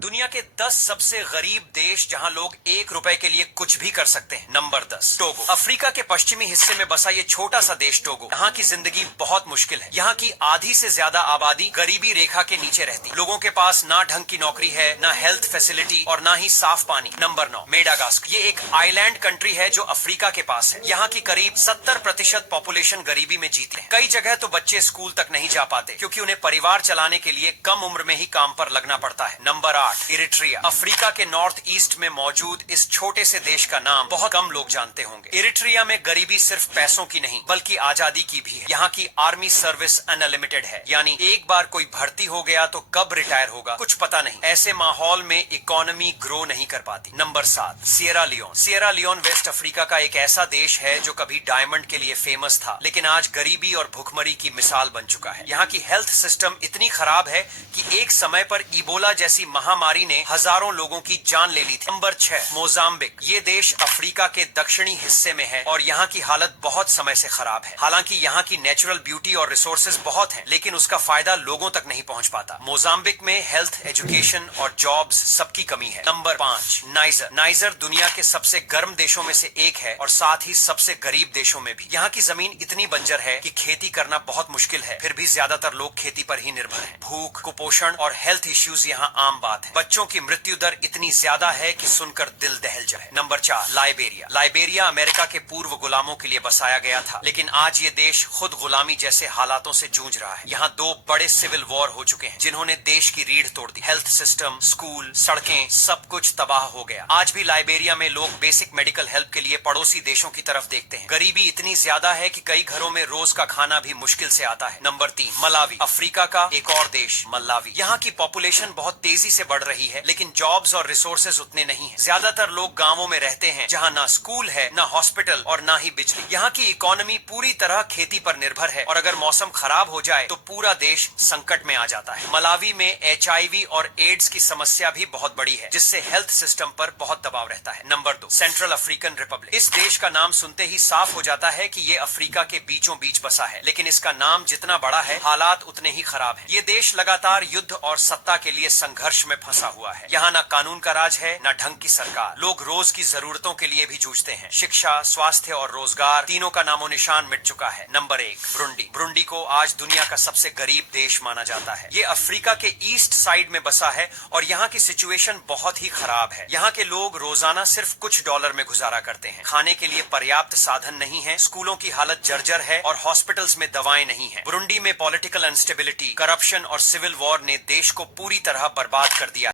दुनिया के 10 सबसे गरीब देश जहां लोग 1 रुपए के लिए कुछ भी कर सकते हैं। Number 10, Togo. अफ्रीका के पश्चिमी हिस्से में बसा ये छोटा सा देश टोगो। यहाँ की जिंदगी बहुत मुश्किल है। यहाँ की आधी से ज्यादा आबादी गरीबी रेखा के नीचे रहती। लोगों के पास ना ढंग की नौकरी है, ना हेल्थ फैसिलिटी और ना ही साफ पानी। Number 9, Madagascar. ये एक आइलैंड कंट्री है जो अफ्रीका के पास है। यहाँ की करीब 70% पॉपुलेशन गरीबी में जीती है। कई जगह तो बच्चे स्कूल तक नहीं जा पाते क्योंकि उन्हें परिवार चलाने के लिए कम उम्र में ही काम पर लगना पड़ता है। Number 8, Eritrea. अफ्रीका के नॉर्थ ईस्ट में मौजूद इस छोटे से देश का नाम बहुत कम लोग जानते होंगे। इरिट्रिया में गरीबी सिर्फ पैसों की नहीं बल्कि आजादी की भी है। यहाँ की आर्मी सर्विस अनलिमिटेड है, यानी एक बार कोई भर्ती हो गया तो कब रिटायर होगा कुछ पता नहीं। ऐसे माहौल में इकोनॉमी ग्रो नहीं कर पाती। Number 7, Sierra Leone. Sierra Leone West Africa का एक ऐसा देश है जो कभी डायमंड के लिए फेमस था, लेकिन आज गरीबी और भुखमरी की मिसाल बन चुका है। यहाँ की हेल्थ सिस्टम इतनी खराब है कि एक समय पर इबोला जैसी महामारी ने हजारों लोगों की जान ले ली थी। Number 6, Mozambique. ये देश अफ्रीका के दक्षिणी हिस्से में है और यहाँ की हालत बहुत समय से खराब है। हालांकि यहाँ की नेचुरल ब्यूटी और रिसोर्सेज बहुत हैं, लेकिन उसका फायदा लोगों तक नहीं पहुँच पाता। मोजाम्बिक में हेल्थ, एजुकेशन और जॉब्स सबकी कमी है। Number 5, niger. नाइजर दुनिया के सबसे गर्म देशों में से एक है और साथ ही सबसे गरीब देशों में भी। यहाँ की जमीन इतनी बंजर है कि खेती करना बहुत मुश्किल है, फिर भी ज्यादातर लोग खेती पर ही निर्भर हैं। भूख, कुपोषण और हेल्थ इश्यूज यहाँ आम बात है। बच्चों की मृत्यु दर इतनी ज्यादा है कि सुनकर दिल दहल जाए। Number 4, Liberia. लाइबेरिया अमेरिका के पूर्व गुलामों के लिए बसाया गया था, लेकिन आज ये देश खुद गुलामी जैसे हालातों से जूझ रहा है। यहाँ 2 बड़े सिविल वॉर हो चुके हैं जिन्होंने देश की रीढ़ तोड़ दी। हेल्थ सिस्टम, स्कूल, सड़कें सब कुछ तबाह हो गया। आज भी लाइबेरिया में लोग बेसिक मेडिकल हेल्प के लिए पड़ोसी देशों की तरफ देखते हैं। गरीबी इतनी ज्यादा है कि कई घरों में रोज का खाना भी मुश्किल से आता है। Number 3, Malawi. अफ्रीका का एक और देश मलावी। यहाँ की पॉपुलेशन बहुत तेजी से बढ़ रही है, लेकिन जॉब्स और रिसोर्सेज उतने नहीं हैं। ज्यादातर लोग गांवों में रहते हैं जहाँ ना स्कूल है, ना हॉस्पिटल और ना ही बिजली। यहाँ की इकोनॉमी पूरी तरह खेती पर निर्भर है और अगर मौसम खराब हो जाए तो पूरा देश संकट में आ जाता है। मलावी में HIV और एड्स की समस्या भी बहुत बड़ी है, जिससे हेल्थ सिस्टम पर बहुत दबाव रहता है। Number 2, central African Republic. इस देश का नाम सुनते ही साफ हो जाता है कि ये अफ्रीका के बीचों बीच बसा है, लेकिन इसका नाम जितना बड़ा है हालात उतने ही खराब है। ये देश लगातार युद्ध और सत्ता के लिए संघर्ष में फंसा हुआ है। यहाँ ना कानून का राज है, ना ढंग की सरकार। लोग रोज की जरूरतों के लिए भी जूझते हैं। शिक्षा, स्वास्थ्य और रोजगार तीनों का नामो निशान मिट चुका है। नंबर 1, ब्रुंडी। ब्रुंडी को आज दुनिया का सबसे गरीब देश माना जाता है। ये अफ्रीका के ईस्ट साइड में बसा है और यहाँ की सिचुएशन बहुत ही खराब है। यहाँ के लोग रोजाना सिर्फ कुछ डॉलर में गुजारा करते हैं। खाने के लिए पर्याप्त साधन नहीं है, स्कूलों की हालत जर्जर है और हॉस्पिटल्स में दवाएं नहीं है। ब्रुंडी में पॉलिटिकल अनस्टेबिलिटी, करप्शन और सिविल वॉर ने देश को पूरी तरह बर्बाद कर दिया